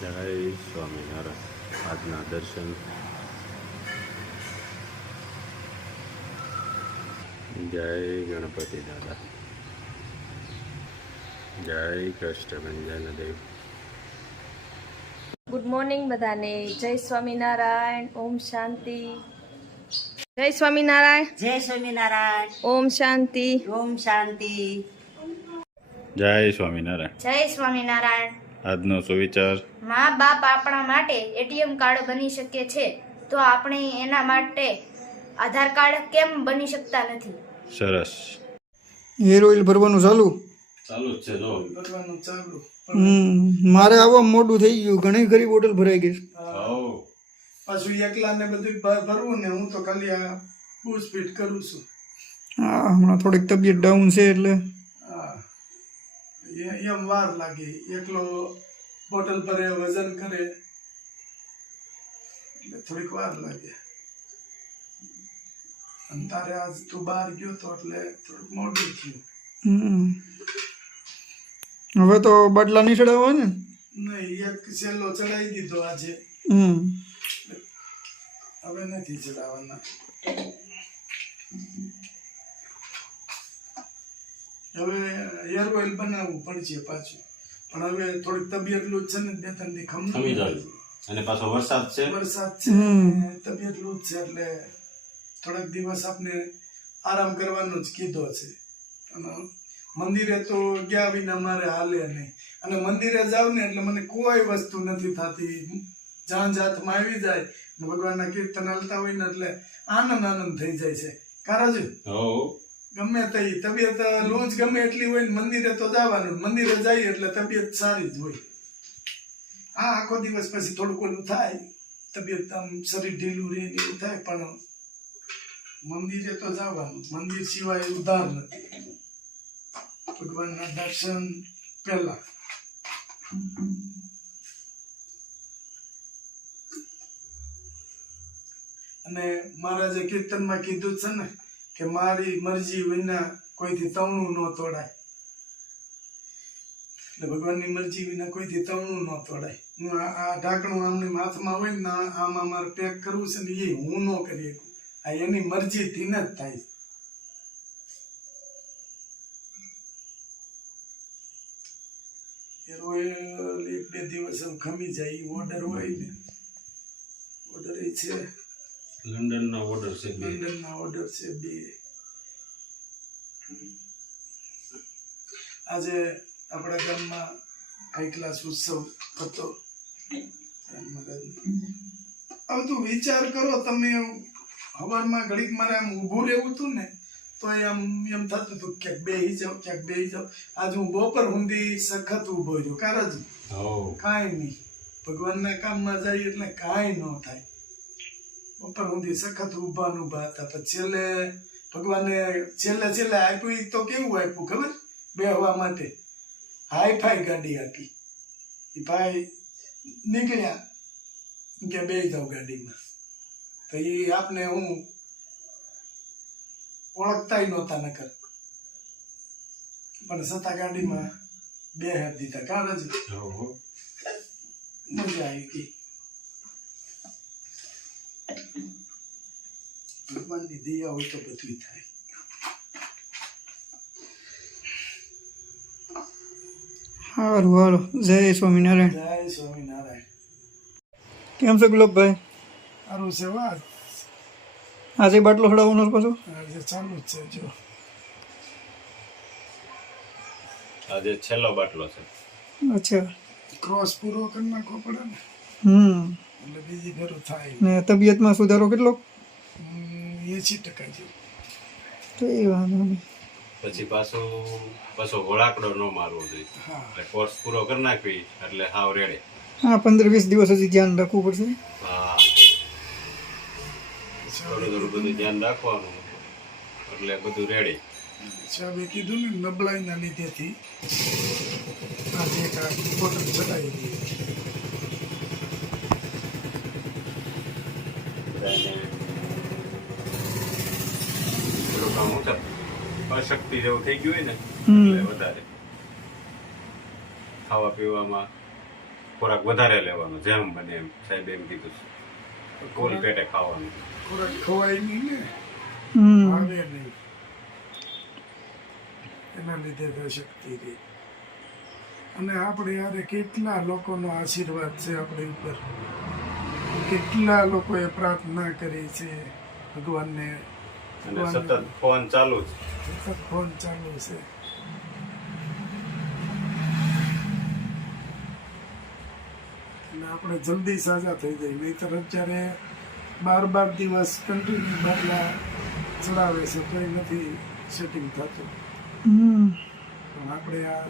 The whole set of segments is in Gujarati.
જય સ્વામિનારાયણ. આજના દર્શન. જય ગણપતિ દાદા. જય કષ્ટભંજન દેવ. ગુડ મોર્નિંગ બધાને. જય સ્વામિનારાયણ. ઓમ શાંતિ. જય સ્વામિનારાયણ. જય સ્વામિનારાયણ. ઓમ શાંતિ. ઓમ શાંતિ. જય સ્વામિનારાયણ. જય સ્વામિનારાયણ. આજનો સુવિચાર. મા બાપ આપણા માટે એટીએમ કાર્ડ બની શકે છે તો આપણે એના માટે આધાર કાર્ડ કેમ બની શકતા નથી? સરસ. હેર ઓઇલ ભરવાનું ચાલુ ચાલુ જ છે. જો ભરવાનું ચાલુ. મારે આવવા મોડું થઈ ગયું. ઘણી ખરી બોટલ ભરાઈ ગઈ. પાછું એકલા ને બધું ભરવું ને હું તો ખાલી આ બૂસ્ટ ફીટ કરું છું. હા, હમણાં થોડીક તબિયત ડાઉન છે એટલે હા, એમ વાર લાગે. એકલો બોટલ ભરે વજન કરે એટલે થોડીક વાર લાગે. અને તારે આજ તું બહાર ગયો તો એટલે થોડુંક મોડું થયું. હવે તો બાટલા નહીં ચડાવવા ને. નહીં, એક છેલ્લો ચડાવી દીધો આજે. હવે નથી ચડાવવાના. હવે હેર ઓઇલ બનાવવું પડશે પાછું. પણ હવે થોડીક તબિયત લૂજ છે ને, બે ત્રણ દી ખમી જાય. અને પાછો વરસાદ છે. વરસાદ છે, તબિયત લૂજ છે એટલે થોડાક દિવસ આપણે આરામ કરવાનો જ કીધો છે. અને મંદિરે તો ગયા વિના મારે હાલે નહીં. અને મંદિરે જાવ ને એટલે મને કોઈ વસ્તુ નથી થતી. જાન જાતમાં આવી જાય ને ભગવાનના કીર્તન હાલતા હોય ને એટલે આનંદ થઈ જાય છે. કારાજુ ગમે તે તબિયત લૂજ ગમે એટલી હોય ને મંદિરે તો જવાનું. મંદિરે જઈએ એટલે તબિયત સારી જ હોય. હા, આખો દિવસ પછી થોડુંક ઓલું થાય, તબિયત આમ શરીર ઢીલું રહે એવું થાય, પણ મંદિરે તો જવાનું. મંદિર સિવાય ઉદ્ધાર નથી. ભગવાનના દર્શન પહેલા. અને મહારાજે કીર્તનમાં કીધું છે ને કે મારી મરજી વિના કોઈથી તવણું ન તોડાય. એટલે ભગવાનની મરજી વિના કોઈથી તવણું ન તોડાય. હું આ ઢાંકણું આમને હાથમાં હોય ને આમાં મારે પેક કરવું છે ને, એ હું ન કરી શકું. આ એની મરજીથી ન જ થાય. એક બે દિવસ ખમી જાય. ઓર્ડર હોય ને, ઓર્ડર એ છે લંડનના ઓર્ડર છે. લંડનના ઓર્ડર છે બે. આજે આપણા ગામમાં હાઈ ક્લાસ ઉત્સવ હતો. હવે તું વિચાર કરો તમે, સવારમાં ઘડીક મારે આમ ઊભું રહેવું હતું ને તો આમ એમ થતું હતું ક્યાંક બેસી જાવ, ક્યાંક બેસી જાવ. આજે હું બપોર સુધી સખત ઊભો રહ્યો. કારણ કાંઈ નહીં. ભગવાનના કામમાં જાય એટલે કાંઈ ન થાય. બપોર સુધી સખત ઊભા હતા. પછી છેલ્લે ભગવાને છેલ્લે આપ્યું તો કેવું આપ્યું ખબર? બેહવા માટે હાઈફાઈ ગાડી આપી. એ ભાઈ નીકળ્યા કે બે જાવ ગાડીમાં. તો એ આપને હું ઓળખતા નહોતા નકર, પણ છતાં ગાડીમાં બે હાથ દીધા. કારણ જ મજા આવી ગઈ. ભગવાનની દયા હોય તો બધું થાય. સારું, હાલો. જય સ્વામિનારાયણ. જય સ્વામિનારાયણ. કેમ છે ગુલાબભાઈ? સારું છે. વાત આજે બાટલો ચડાવવાનો પાછો આજે ચાલુ જ છે. જો આજે છેલ્લો બાટલો છે. અચ્છા, ક્રોસ પૂરો કરી નાખવો પડે ને, એટલે બીજી ફેરું થાય. ને તબિયતમાં સુધારો કેટલો? 80% જેવું. તો એ વાંધો નહીં. પછી પાછો ઘોડાકડો ન મારવો જોઈએ. એટલે કોર્સ પૂરો કરી નાખવી એટલે હાવ રેડે. હા, 15-20 દિવસ હજી ધ્યાન રાખવું પડશે. હા, થોડું બધું ધ્યાન રાખવાનું એટલે બધું રેડી. સાહેબે કીધું ને નબળાઈના લીધેથી આજે એક આ બોટલ ચડાવી દીધી. અશક્તિ જેવું થઈ ગયું હોય ને એટલે વધારે ખાવા પીવામાં ખોરાક વધારે લેવાનો જેમ બને એમ સાહેબ એમ કીધું છે ફૂલ પેટે ખાવાનું ખોરાક ખવાય નહીં ને હમ આવે નહીં એના લીધે તો શક્તિ રહી. અને આપણે યારે કેટલા લોકોનો આશીર્વાદ છે આપણી ઉપર, કેટલા લોકોએ પ્રાર્થના કરી છે ભગવાનને. અને સતત ફોન ચાલુ જ સતત ફોન ચાલુ છે. અને આપણે જલ્દી સાજા થઈ જાય, નહીતર અત્યારે 12 દિવસ કન્ટિન્યુ બાટલા ચડાવે છે તોય નથી સેટિંગ થતું. હમ પણ આપણે આ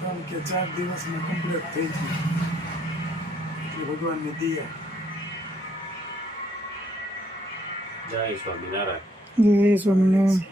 3 કે 4 દિવસમાં કમ્પ્લીટ થઈ ગયું એટલે ભગવાનની દયા. જય સ્વામિનારાયણ. જય સ્વામિનારાયણ.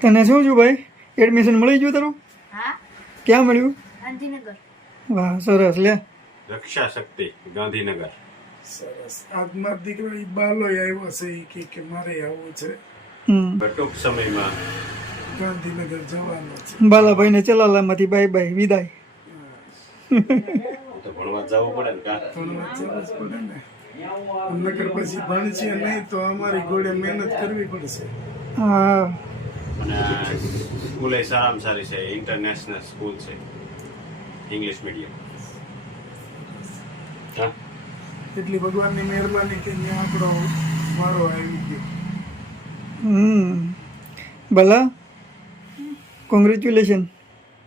તને શું છું ભાઈ, એડમિશન મળી ગયું તારું? હા, ક્યાં મળ્યું? ગાંધીનગર. વાહ સરસ. લે રક્ષા શક્તિ ગાંધીનગર. સરસ. આજ મારા દીકરો ઈ બાલોય આવ્યો છે, ઈ કે મારે આવવું છે, હમ ટૂંક સમયમાં ગાંધીનગર જવાનું છે. બાલાભાઈને ચલાલામાંથી બાય બાય વિદાય. તો ભણવા જવું પડે ને કા ભણવા જવું જ પડે ને, નકર પછી ભણશે નહીં તો અમારી ઘોડે મહેનત કરવી પડશે. હા અને સ્કૂલ એ સારામાં સારી છે, ઇન્ટરનેશનલ સ્કૂલ છે, ઇંગ્લિશ મીડિયમ. હા એટલી ભગવાનની મહેરબાની કે ત્યાં આપણો વારો આવી ગયો. હમ ભલા કોંગ્રેચ્યુલેશન.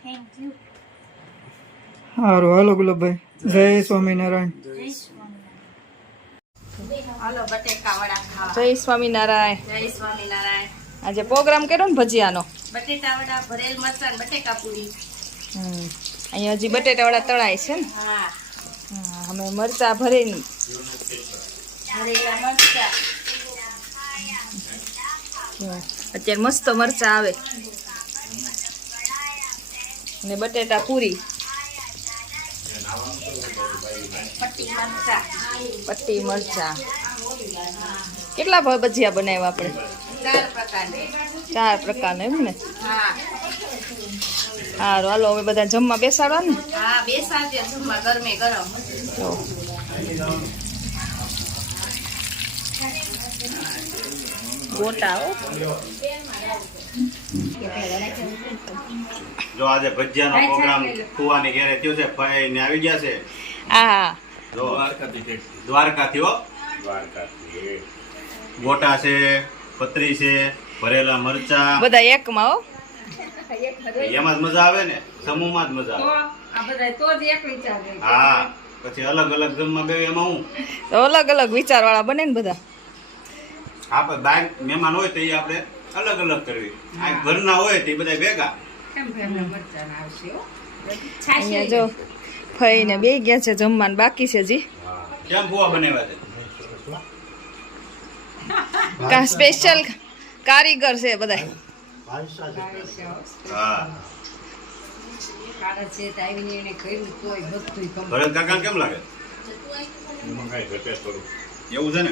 Thank you. સારું હાલો ગુલાબભાઈ. જય સ્વામિનારાયણ. હાલો બટેકા વડા ખાવા. જય સ્વામિનારાયણ. જય સ્વામિનારાયણ. આજે પ્રોગ્રામ કર્યો ને ભજીયાનો. બટેટા વડા, ભરેલ મરચાં ને બટેકા પૂરી. અહીંયા હજી બટેટાવાળા તળાય છે ને. હા, હા, અમે મરચા ભરીને ભરેલા મરચાં. અત્યારે મસ્ત મરચા આવે ને બટેટા પૂરી, પટ્ટી મરચાં. પટ્ટી મરચા. કેટલા ભજીયા બનાવ્યા આપણે? 4 પ્રકારની. 4 પ્રકારના એમ ને. હા સારું હાલો હવે બધા જમવા બેસાડવા ને. હા, બેસાડજો જમવા ગરમે ગરમ. તો ગોટા હો. જો આજે ભજીયાનો પ્રોગ્રામ કુવાની ઘેરે થયો છે, ભાઈ ને આવી ગયા છે. હા જો દ્વારકાથી હો, ગોટા છે, પતરી છે, ભરેલા મરચા. બધા એકમાં હો. એમાં જ મજા આવે ને, સમૂહમાં જ મજા આવે. હા, પછી અલગ અલગ જમવા બે એમાં હું તો અલગ અલગ વિચાર વાળા બને ને બધા. આપણે બાર મહેમાન હોય તો એ આપણે અલગ અલગ કરવી, આ ઘરના હોય તો એ બધા ભેગા. અહીંયા જો ફઈને બે ગયા છે, જમવાનું બાકી છે હજી. કેમ ફુવા બનાવ્યા છે? કા સ્પેશિયલ કારીગર છે બધા. હા, ભરત કાકા કેમ લાગે? એવું છે ને.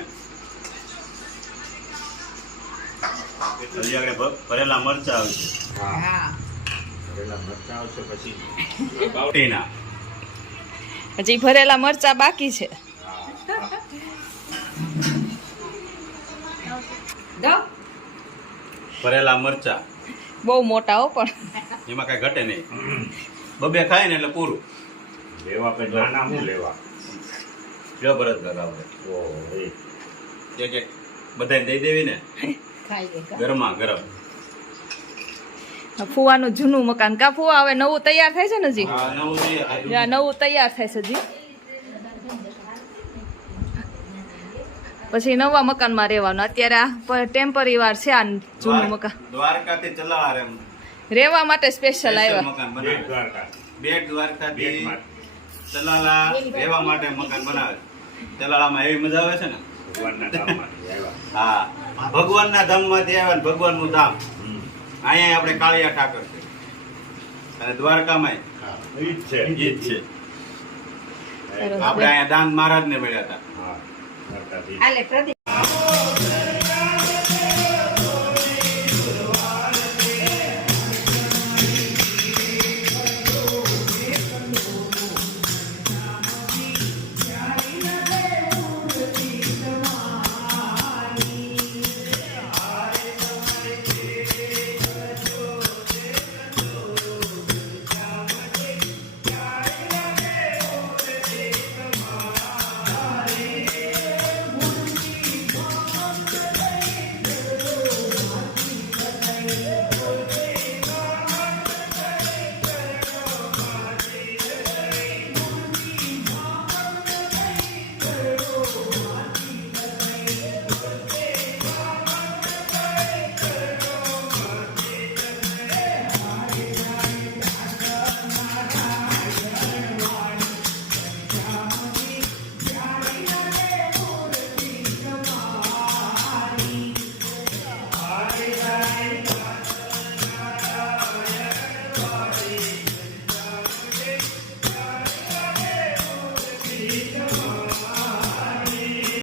હજી આગળ ભરેલા મરચા આવશે. બાવટીના. હજી ભરેલા મરચા બાકી છે. ભરેલા મરચા બહુ મોટા હો, પણ એમાં કઈ ઘટે નહીં. બબે ખાય ને એટલે પૂરું. લેવા કે નાના હું લેવા જો ભરત કાકા આપણે એક બધાને દઈ દેવી ને ગરમા ગરમ. ફુવાનું જૂનું મકાન કા ફુવા હવે નવું તૈયાર થાય છે ને હજી. આ નવું છે. આ નવું તૈયાર થાય છે હજી. પછી નવા મકાનમાં રહેવાનું. અત્યારે આ ટેમ્પરરી વાર છે આ જૂનું મકાન. દ્વારકાથી ચલાવા રે રહેવા માટે સ્પેશિયલ આવ્યા. મકાન બેટ બનાવે. દ્વારકા બેટ દ્વારકાથી બેટમાં ચલાલા રહેવા માટે મકાન બનાવે. ચલાલામાં એવી મજા આવે છે ને. ભગવાનના ધામમાંથી આવ્યા. હા, ભગવાનના ધામમાંથી આવ્યા ને ભગવાનનું ધામ. અહીંયા આપણે કાળિયા ઠાકર છે અને દ્વારકામાં હા, ઈ જ છે. ઈ જ છે. આપણે અહીંયા દાન મહારાજને મળ્યા હતા. હા, દ્વારકાથી. હાલે પ્રદીપ.